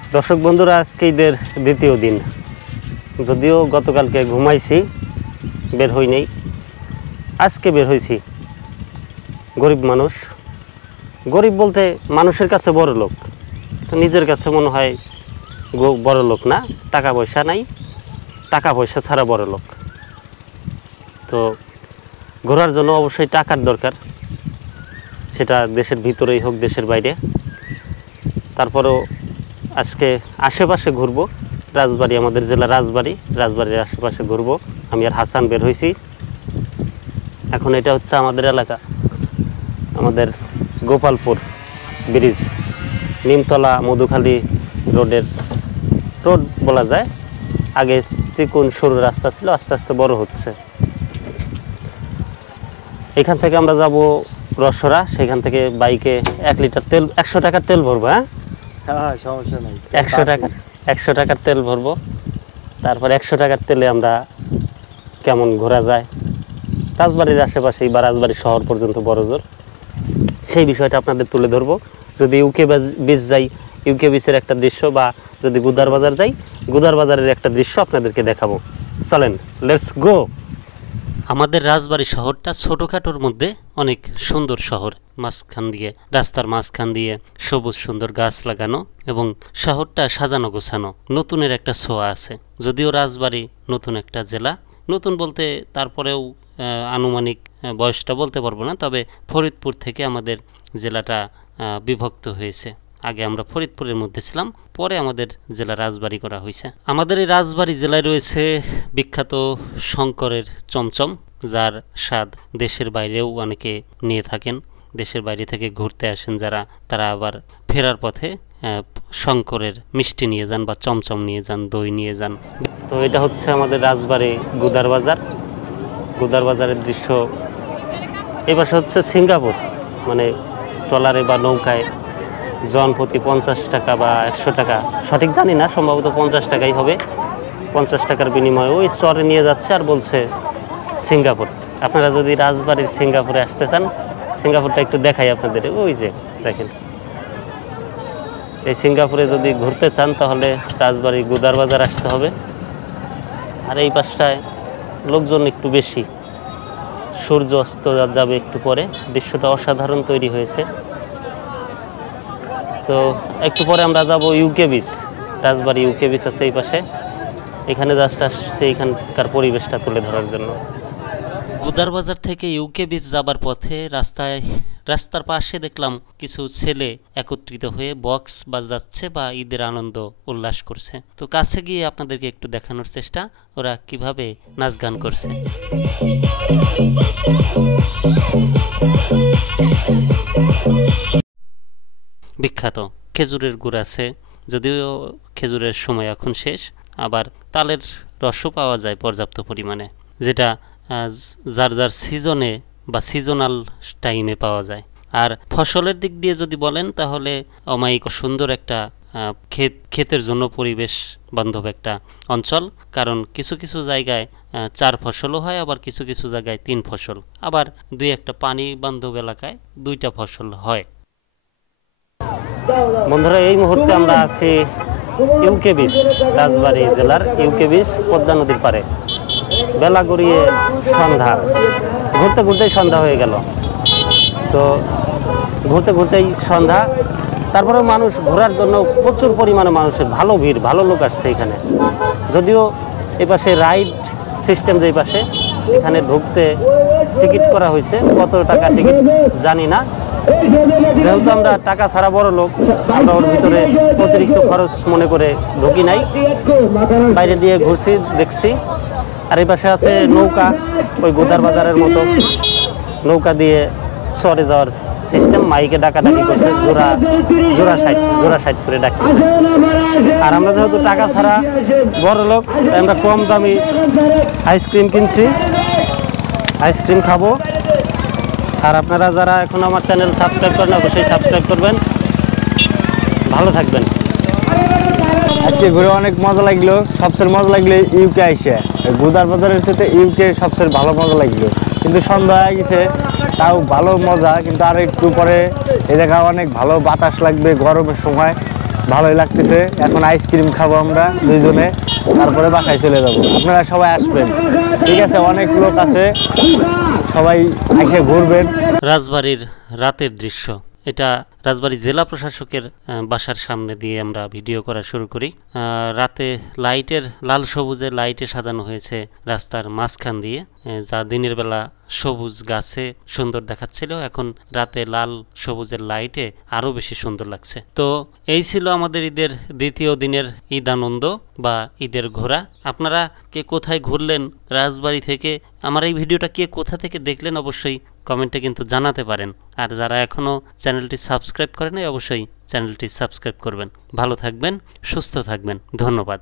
দর্শক বন্ধুরা, আজকে ঈদের দ্বিতীয় দিন। যদিও গতকালকে ঘুমাইছি, বের হই নেই, আজকে বের হয়েছি। গরিব মানুষ, গরিব বলতে মানুষের কাছে বড় লোক, তো নিজের কাছে মনে হয় বড় লোক না, টাকা পয়সা নাই, টাকা পয়সা ছাড়া বড় লোক। তো ঘোরার জন্য অবশ্যই টাকার দরকার, সেটা দেশের ভিতরেই হোক দেশের বাইরে। তারপরেও আজকে আশেপাশে ঘুরবো, রাজবাড়ি, আমাদের জেলা রাজবাড়ির আশেপাশে ঘুরবো। আমি আর হাসান বের হয়েছি। এখন এটা হচ্ছে আমাদের এলাকা, আমাদের গোপালপুর ব্রিজ, নিমতলা মধুখালী রোড বলা যায়। আগে চিকন সরু রাস্তা ছিল, আস্তে আস্তে বড় হচ্ছে। এখান থেকে আমরা যাব রসরা, সেখান থেকে বাইকে 1 লিটার তেল, 100 টাকার তেল ভরবো। হ্যাঁ, সমস্যা নাই, 100 টাকার তেল ভরবো। তারপর 100 টাকার তেলে আমরা কেমন ঘোরা যায় রাজবাড়ির আশেপাশেই বা রাজবাড়ি শহর পর্যন্ত বড়জোর, সেই বিষয়টা আপনাদের তুলে ধরবো। যদি ইউকে বিচ যাই, ইউকে বিচের একটা দৃশ্য, বা যদি গুদার বাজার যাই, গুদার বাজারের একটা দৃশ্য আপনাদেরকে দেখাবো। চলেন, লেটস গো। আমাদের রাজবাড়ি শহরটা ছোটোখাটোর মধ্যে অনেক সুন্দর শহর। মাঝখান দিয়ে, রাস্তার মাঝখান দিয়ে সবুজ সুন্দর গাছ লাগানো, এবং শহরটা সাজানো গোছানো, নতুনের একটা ছোঁয়া আছে। যদিও রাজবাড়ি নতুন একটা জেলা, নতুন বলতে তারপরেও আনুমানিক বয়সটা বলতে পারবো না, তবে ফরিদপুর থেকে আমাদের জেলাটা বিভক্ত হয়েছে। আগে আমরা ফরিদপুরের মধ্যে ছিলাম, পরে আমাদের জেলা রাজবাড়ি করা হয়েছে। আমাদের এই রাজবাড়ি জেলায় রয়েছে বিখ্যাত শঙ্করের চমচম, যার স্বাদ দেশের বাইরেও অনেকে নিয়ে থাকেন। দেশের বাইরে থেকে ঘুরতে আসেন যারা, তারা আবার ফেরার পথে শঙ্করের মিষ্টি নিয়ে যান, বা চমচম নিয়ে যান, দই নিয়ে যান। তো এটা হচ্ছে আমাদের রাজবাড়ি গুদার বাজার, গুদার বাজারের দৃশ্য। এই পাশে হচ্ছে সিঙ্গাপুর, মানে ট্রলারে বা নৌকায় জনপ্রতি 50 টাকা বা 100 টাকা, সঠিক জানি না, সম্ভবত 50 টাকাই হবে। 50 টাকার বিনিময়ে ওই চরে নিয়ে যাচ্ছে আর বলছে সিঙ্গাপুর। আপনারা যদি রাজবাড়ির সিঙ্গাপুরে আসতে চান, সিঙ্গাপুরটা একটু দেখাই আপনাদের। ওই যে দেখেন, এই সিঙ্গাপুরে যদি ঘুরতে চান তাহলে রাজবাড়ি গুদার বাজার আসতে হবে। আর এই পাশটায় লোকজন একটু বেশি, সূর্য অস্ত যাবে একটু পরে, দৃশ্যটা অসাধারণ তৈরি হয়েছে। তো একটু পরে আমরা যাব ইউকে বিচ, রাজবাড়ি ইউকে বিচ আছে এই পাশে। এখানে জাস্ট আসছে এইখানকার পরিবেশটা তুলে ধরার জন্য। গুদার বাজার থেকে ইউকে বিচ যাবার পথে রাস্তার পাশে দেখলাম কিছু ছেলে একত্রিত হয়ে বক্স বাজাচ্ছে বা ঈদের আনন্দ উল্লাস করছে। তো কাছে গিয়ে আপনাদেরকে একটু দেখানোর চেষ্টা, ওরা কিভাবে নাচ গান করছে। বিখ্যাত খেজুরের গুড় আছে, যদিও খেজুরের সময় এখন শেষ। আবার তালের রসও পাওয়া যায় পর্যাপ্ত পরিমাণে, যেটা যার যার সিজনে বা সিজনাল টাইমে পাওয়া যায়। আর ফসলের দিক দিয়ে যদি বলেন, তাহলে অমায়িক সুন্দর একটা ক্ষেতের জন্য পরিবেশ বান্ধব একটা অঞ্চল। কারণ কিছু কিছু জায়গায় 4 ফসলও হয়, আবার কিছু কিছু জায়গায় 3 ফসল, আবার 2-1টা পানি বান্ধব এলাকায় 2টা ফসল হয়। বন্ধুরা, এই মুহূর্তে আমরা আছি ইউকে বিচ, রাজবাড়ি জেলার ইউকে বিচ, পদ্মা নদীর পাড়ে। বেলা গড়িয়ে সন্ধ্যা, ঘুরতে ঘুরতেই সন্ধ্যা হয়ে গেল। তো ঘুরতে ঘুরতেই সন্ধ্যা, তারপরেও মানুষ ঘোরার জন্য প্রচুর পরিমাণে মানুষের ভালো ভিড়, ভালো লোক আসছে এখানে। যদিও এই পাশে রাইড সিস্টেম, যে পাশে, এখানে ঢুকতে টিকিট করা হয়েছে। কত টাকা টিকিট জানি না, যেহেতু আমরা টাকা ছাড়া বড় লোক, আমরা ওর ভিতরে অতিরিক্ত খরচ মনে করে ঢুকি নাই, বাইরে দিয়ে ঘুরছি, দেখছি। আর এই পাশে আছে নৌকা, ওই গুদার বাজারের মতো নৌকা দিয়ে চরে যাওয়ার সিস্টেম। মাইকে ডাকাডাকি করছে, জোড়া সাইড করে ডাকতেছে। আর আমরা যেহেতু টাকা ছাড়া বড় লোক, তাই আমরা কম দামি আইসক্রিম কিনছি, আইসক্রিম খাবো। আর আপনারা যারা এখন আমার চ্যানেল সাবস্ক্রাইব করেন, অবশ্যই সাবস্ক্রাইব করবেন। ভালো থাকবেন। আজকে ঘুরে অনেক মজা লাগলো। সবচেয়ে মজা লাগলো ইউকে আইসে, গুদার বাজারের সাথে ইউকে সবচেয়ে ভালো মজা লাগলো। কিন্তু সন্ধ্যা হয়ে গেছে, তাও ভালো মজা। কিন্তু আর একটু পরে এই জায়গা অনেক ভালো বাতাস লাগবে গরমের সময়। ভালোই লাগতেছে। এখন আইসক্রিম খাবো আমরা দুইজনে, তারপরে বাসায় চলে যাবো। আপনারা সবাই আসবেন, ঠিক আছে? অনেক লোক আছে, সবাই এসে ঘুরবেন। রাজবাড়ির রাতের দৃশ্য, এটা রাজবাড়ী জেলা প্রশাসকের বাসার সামনে দিয়ে আমরা ভিডিও করা শুরু করি। রাতে লাইটের, লাল সবুজের লাইটে সাজানো হয়েছে রাস্তার মাঝখান দিয়ে, যা দিনের বেলা সবুজ গাছে সুন্দর দেখাচ্ছিল, এখন রাতে লাল সবুজের লাইটে আরো বেশি সুন্দর লাগছে। তো এই ছিল আমাদের ঈদের দ্বিতীয় দিনের ঈদ আনন্দ বা ঈদের ঘোরা। আপনারা কে কোথায় ঘুরলেন রাজবাড়ী থেকে, আমার এই ভিডিওটা কে কোথা থেকে দেখলেন অবশ্যই কমেন্টে কিন্তু জানাতে পারেন। আর যারা এখনো চ্যানেলটি সাবস্ক্রাইব করেন অবশ্যই চ্যানেলটি সাবস্ক্রাইব করবেন। ভালো থাকবেন, সুস্থ থাকবেন, ধন্যবাদ।